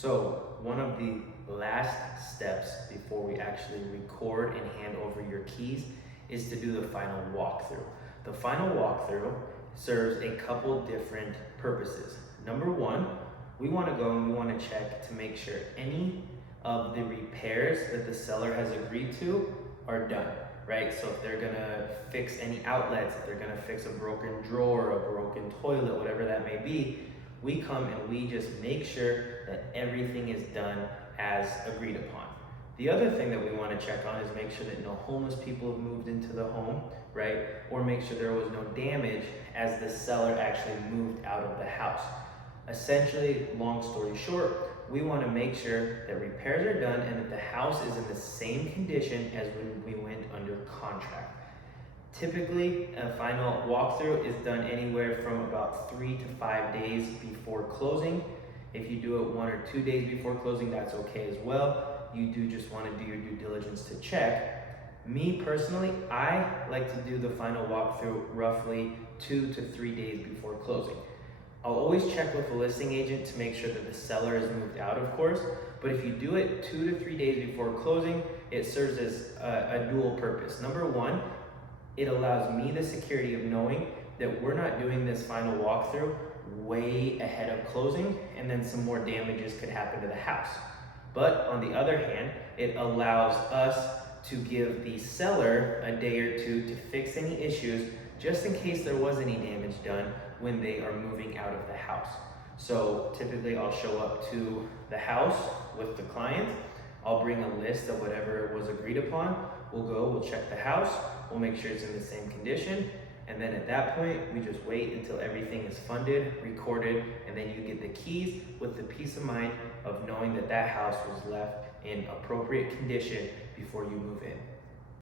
So one of the last steps before we actually record and hand over your keys is to do the final walkthrough. The final walkthrough serves a couple different purposes. Number one, we want to go and we want to check to make sure any of the repairs that the seller has agreed to are done, right? So if they're gonna fix any outlets, if they're gonna fix a broken drawer, a broken toilet, whatever that may be, we come and we just make sure that everything is done as agreed upon. The other thing that we want to check on is make sure that no homeless people have moved into the home, right? Or make sure there was no damage as the seller actually moved out of the house. Essentially, long story short, we want to make sure that repairs are done and that the house is in the same condition as when we went under contract. Typically, a final walkthrough is done anywhere from about 3 to 5 days before closing. If you do it 1 or 2 days before closing, that's okay as well. You do just want to do your due diligence to check. Me personally, I like to do the final walkthrough roughly 2 to 3 days before closing. I'll always check with the listing agent to make sure that the seller is moved out, of course, but if you do it 2 to 3 days before closing, it serves as a dual purpose. Number one, it allows me the security of knowing that we're not doing this final walkthrough way ahead of closing and then some more damages could happen to the house. But on the other hand, it allows us to give the seller a day or two to fix any issues just in case there was any damage done when they are moving out of the house. So typically I'll show up to the house with the client. I'll bring a list of whatever was agreed upon. We'll check the house, we'll make sure it's in the same condition, and then at that point, we just wait until everything is funded, recorded, and then you get the keys with the peace of mind of knowing that that house was left in appropriate condition before you move in.